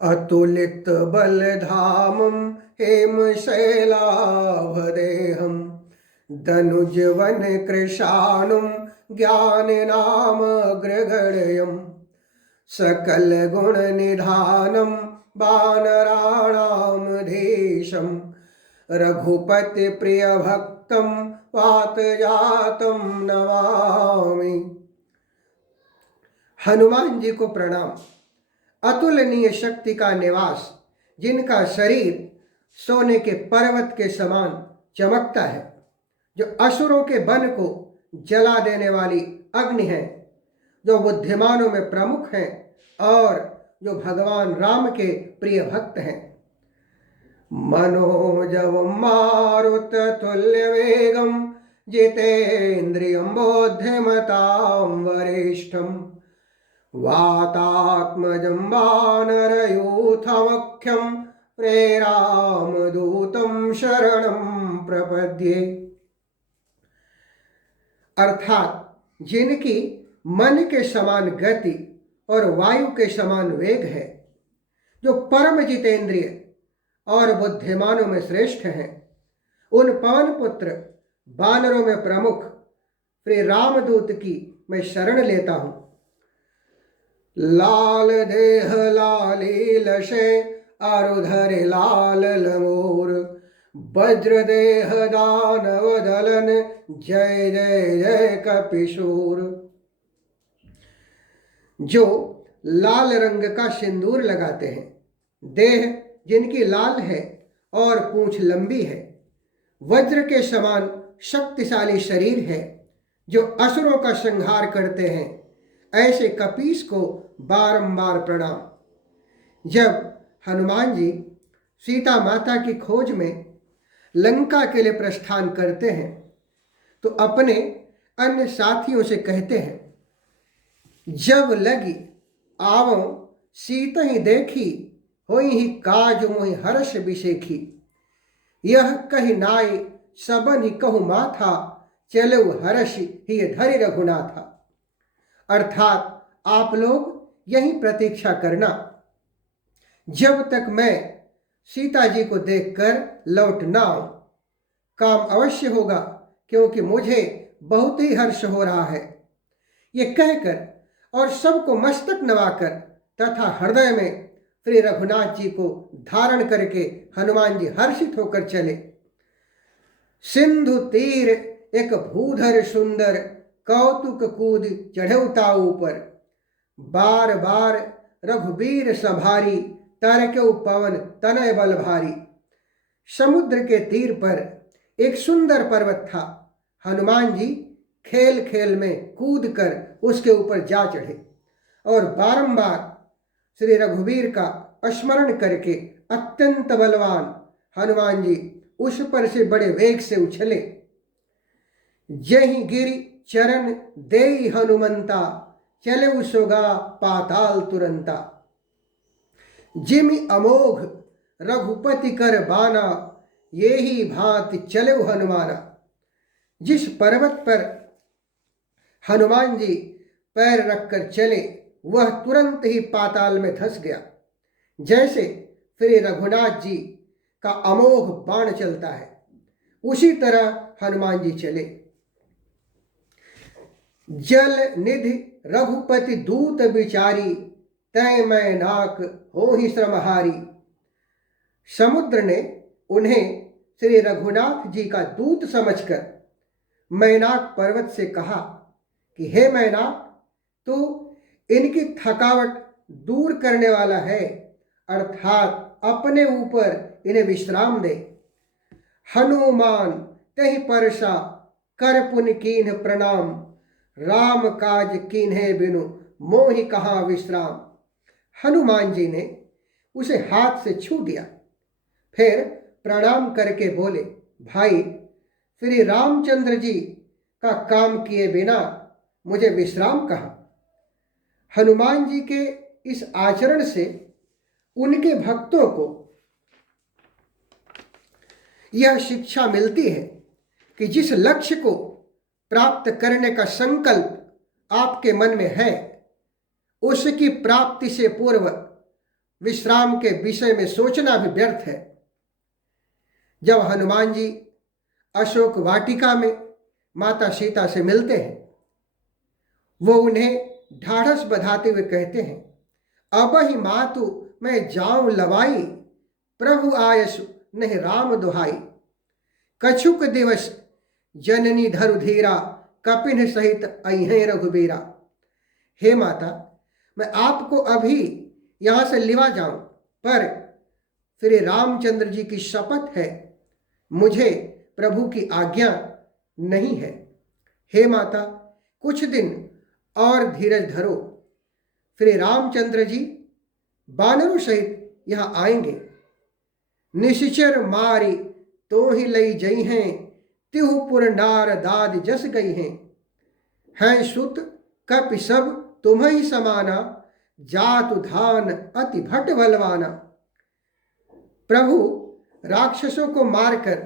अतुलित बलधामं हेमशैलाभदेहं दनुजवन कृशानुं ज्ञाननामग्रगण्यं सकल गुण निधानं वानराणामधीशं रघुपति प्रिय भक्तं वातजातं नमामि। हनुमान जी को प्रणाम। अतुलनीय शक्ति का निवास, जिनका शरीर सोने के पर्वत के समान चमकता है, जो असुरों के वन को जला देने वाली अग्नि है, जो बुद्धिमानों में प्रमुख हैं और जो भगवान राम के प्रिय भक्त हैं। मनोजवं मारुततुल्य वेगं जितेन्द्रियं बुद्धिमतां वरिष्ठं वातात्मजं वानरयूथमख्यं प्रेरामदूतं शरणं प्रपद्ये। अर्थात जिनकी मन के समान गति और वायु के समान वेग है, जो परम जितेंद्रिय और बुद्धिमानों में श्रेष्ठ हैं, उन पवन पुत्र वानरों में प्रमुख श्री रामदूत की मैं शरण लेता हूं। लाल देह लाली लशे आरुधर लाल लमोर वज्र देह दानव दलन जय जय जय कपिशूर। जो लाल रंग का सिंदूर लगाते हैं, देह जिनकी लाल है और पूंछ लंबी है, वज्र के समान शक्तिशाली शरीर है, जो असुरों का संहार करते हैं, ऐसे कपीस को बारंबार प्रणाम। जब हनुमान जी सीता माता की खोज में लंका के लिए प्रस्थान करते हैं, तो अपने अन्य साथियों से कहते हैं, जब लगी आवो सीत ही देखी, होई ही काज मोहि हर्ष विशेखी। यह कही नाय सबन ही कहु माथा, चलो हर्ष ही धरि रघुनाथा। अर्थात आप लोग यही प्रतीक्षा करना, जब तक मैं सीता जी को देखकर लौट ना आऊं। काम अवश्य होगा, क्योंकि मुझे बहुत ही हर्ष हो रहा है। ये कहकर और सबको मस्तक नवाकर तथा हृदय में श्री रघुनाथ जी को धारण करके हनुमान जी हर्षित होकर चले। सिंधु तीर एक भूधर सुंदर, कौतुक कूद चढ़ौता ऊपर। बार बार रघुबीर संभारी, तारक्यौ पवन तनय बल भारी। समुद्र के तीर पर एक सुंदर पर्वत था। हनुमान जी खेल खेल में कूद कर उसके ऊपर जा चढ़े और बारंबार श्री रघुवीर का स्मरण करके अत्यंत बलवान हनुमान जी उस पर से बड़े वेग से उछले। जहि गिरि चरण देई हनुमंता, चले उसोगा पाताल तुरंता। जिमि अमोघ रघुपति कर बाना, ये ही भांति चले हनुमाना। जिस पर्वत पर हनुमान जी पैर रखकर चले, वह तुरंत ही पाताल में धंस गया, जैसे श्री रघुनाथ जी का अमोघ बाण चलता है, उसी तरह हनुमान जी चले। जल निधि रघुपति दूत विचारी, तय मैनाक हो ही श्रमहारी। समुद्र ने उन्हें श्री रघुनाथ जी का दूत समझकर मैनाक पर्वत से कहा कि हे मैनाक, तू इनकी थकावट दूर करने वाला है, अर्थात अपने ऊपर इन्हें विश्राम दे। हनुमान तहि परसा, कर पुन कीन्ह प्रणाम। राम काज कीन्हे बिनु, मोहि कहाँ विश्राम। हनुमान जी ने उसे हाथ से छू दिया, फिर प्रणाम करके बोले, भाई, श्री रामचंद्र जी का काम किए बिना मुझे विश्राम कहाँ। हनुमान जी के इस आचरण से उनके भक्तों को यह शिक्षा मिलती है कि जिस लक्ष्य को प्राप्त करने का संकल्प आपके मन में है, उसकी प्राप्ति से पूर्व विश्राम के विषय में सोचना भी व्यर्थ है। जब हनुमान जी अशोक वाटिका में माता सीता से मिलते हैं, वो उन्हें ढाढ़स बधाते हुए कहते हैं, अब ही मातु मैं जाऊं लवाई, प्रभु आयसु नहीं राम दुहाई। कछुक दिवस जननी धरु धीरा, कपिन सहित अइहें रघुबीरा। हे माता, मैं आपको अभी यहां से लिवा जाऊं, पर श्री रामचंद्र जी की शपथ है, मुझे प्रभु की आज्ञा नहीं है। हे माता, कुछ दिन और धीरज धरो, श्री रामचंद्र जी बानरों सहित यहां आएंगे। निश्चर मारी तो ही लई जई हैं, तिहुपुर नार दाद जस गई हैं सुत कपि सब तुम्हें समाना, जातु धान अति भट बलवाना। प्रभु राक्षसों को मारकर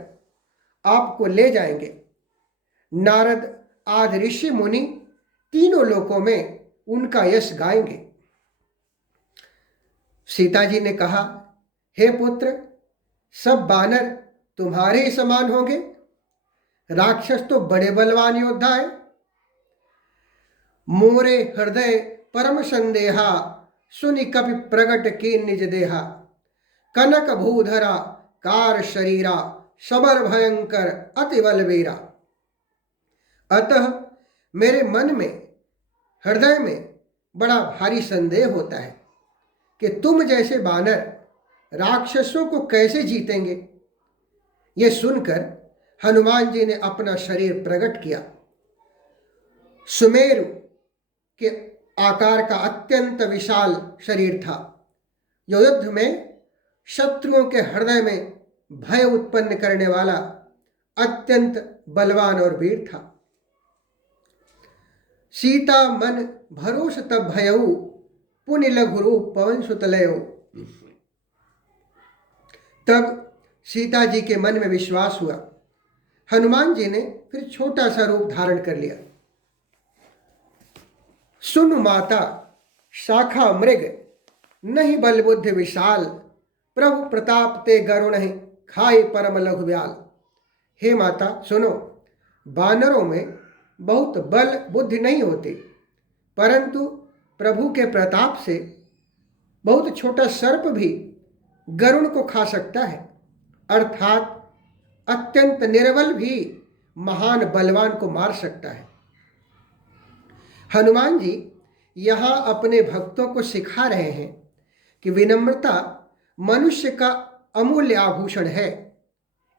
आपको ले जाएंगे। नारद आदि ऋषि मुनि तीनों लोकों में उनका यश गाएंगे। सीता जी ने कहा, हे पुत्र, सब बानर तुम्हारे ही समान होंगे। राक्षस तो बड़े बलवान योद्धा है। मोरे हृदय परम संदेहा, सुनि कपि प्रगट की निज देहा। कनक भूधरा कार शरीरा, सबल भयंकर अति बलवीरा। अतः मेरे मन में, हृदय में बड़ा भारी संदेह होता है कि तुम जैसे बानर राक्षसों को कैसे जीतेंगे। ये सुनकर हनुमान जी ने अपना शरीर प्रकट किया। सुमेरु के आकार का अत्यंत विशाल शरीर था, जो युद्ध में शत्रुओं के हृदय में भय उत्पन्न करने वाला अत्यंत बलवान और वीर था। सीता मन भरोस तब भयऊ, पुनि लघु रूप पवन सुत लयो। तब सीता जी के मन में विश्वास हुआ। हनुमान जी ने फिर छोटा सा रूप धारण कर लिया। सुन माता शाखा मृग, नहीं बल बुद्धि विशाल। प्रभु प्रताप ते गरुण है, खाए परम लघु ब्याल। हे माता सुनो, बानरों में बहुत बल बुद्धि नहीं होती, परंतु प्रभु के प्रताप से बहुत छोटा सर्प भी गरुण को खा सकता है, अर्थात अत्यंत निर्बल भी महान बलवान को मार सकता है। हनुमान जी यहाँ अपने भक्तों को सिखा रहे हैं कि विनम्रता मनुष्य का अमूल्य आभूषण है।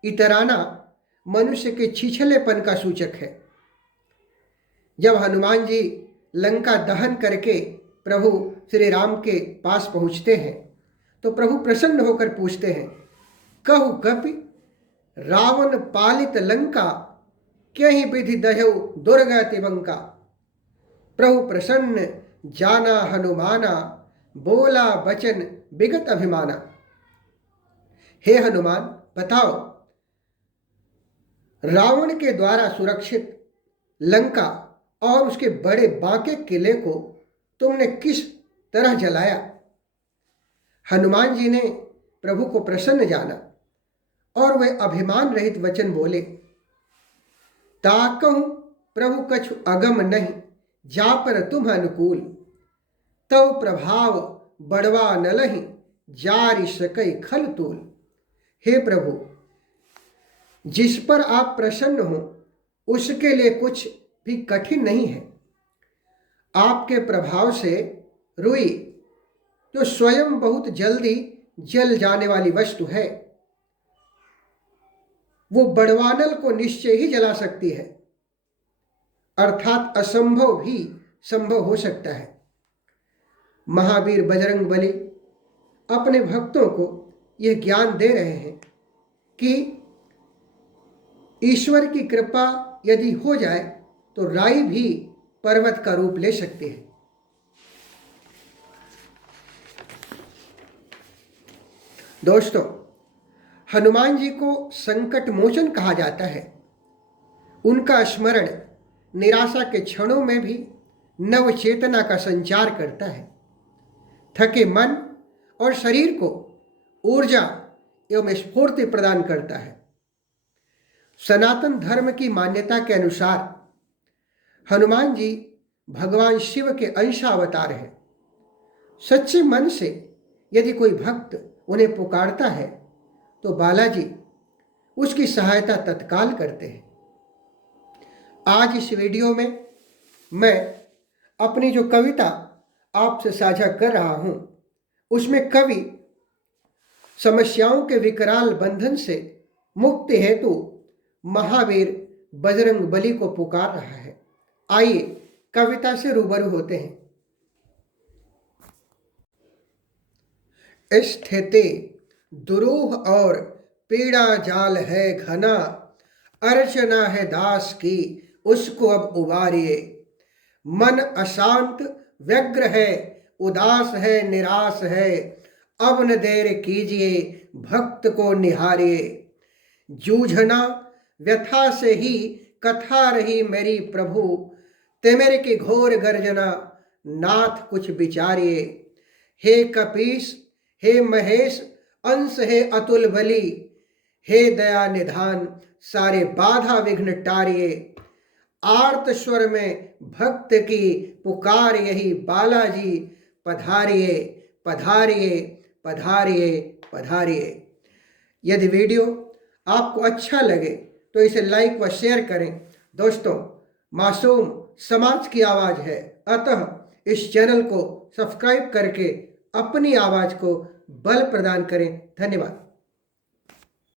इतराना मनुष्य के छिछलेपन का सूचक है। जब हनुमान जी लंका दहन करके प्रभु श्री राम के पास पहुंचते हैं, तो प्रभु प्रसन्न होकर पूछते हैं, कहु कपि रावण पालित लंका, क्यहि विधि दह्यौ दुर्गति बंका। प्रभु प्रसन्न जाना हनुमाना, बोला बचन विगत अभिमाना। हे हनुमान, बताओ, रावण के द्वारा सुरक्षित लंका और उसके बड़े बांके किले को तुमने किस तरह जलाया। हनुमान जी ने प्रभु को प्रसन्न जाना और वे अभिमान रहित वचन बोले, ताकहु प्रभु कछु अगम नहीं, जा पर तुम अनुकूल। तव प्रभाव बड़वा नलहि, जारि सकई खल तूल। हे प्रभु, जिस पर आप प्रसन्न हो उसके लिए कुछ भी कठिन नहीं है। आपके प्रभाव से रुई, जो स्वयं बहुत जल्दी जल जाने वाली वस्तु है, वो बड़वानल को निश्चय ही जला सकती है, अर्थात असंभव भी संभव हो सकता है। महावीर बजरंग बली अपने भक्तों को यह ज्ञान दे रहे हैं कि ईश्वर की कृपा यदि हो जाए तो राई भी पर्वत का रूप ले सकती है। दोस्तों, हनुमान जी को संकट मोचन कहा जाता है। उनका स्मरण निराशा के क्षणों में भी नव चेतना का संचार करता है। थके मन और शरीर को ऊर्जा एवं स्फूर्ति प्रदान करता है। सनातन धर्म की मान्यता के अनुसार हनुमान जी भगवान शिव के अंशावतार हैं। सच्चे मन से यदि कोई भक्त उन्हें पुकारता है तो बालाजी उसकी सहायता तत्काल करते हैं। आज इस वीडियो में मैं अपनी जो कविता आपसे साझा कर रहा हूं उसमें कवि समस्याओं के विकराल बंधन से मुक्ति हेतु महावीर बजरंग बली को पुकार रहा है। आइए कविता से रूबरू होते हैं। स्थिति दुरूह और पीड़ा जाल है घना, अर्चना है दास की उसको अब उबारिए। मन अशांत व्यग्र है, उदास है, निराश है, अब न देर कीजिए भक्त को निहारिए। जूझना व्यथा से ही कथा रही मेरी प्रभु, तिमिर की घोर गर्जना नाथ कुछ विचारिए। हे कपीस, हे महेश, अंश है अतुल बली, हे दया निधान सारे बाधा विघ्न टारिए। आर्त स्वर में भक्त की पुकार यही बालाजी, पधारिए पधारिए पधारिए पधारिए। यदि वीडियो आपको अच्छा लगे तो इसे लाइक व शेयर करें। दोस्तों, मासूम समाज की आवाज़ है, अतः इस चैनल को सब्सक्राइब करके अपनी आवाज़ को बल प्रदान करें। धन्यवाद।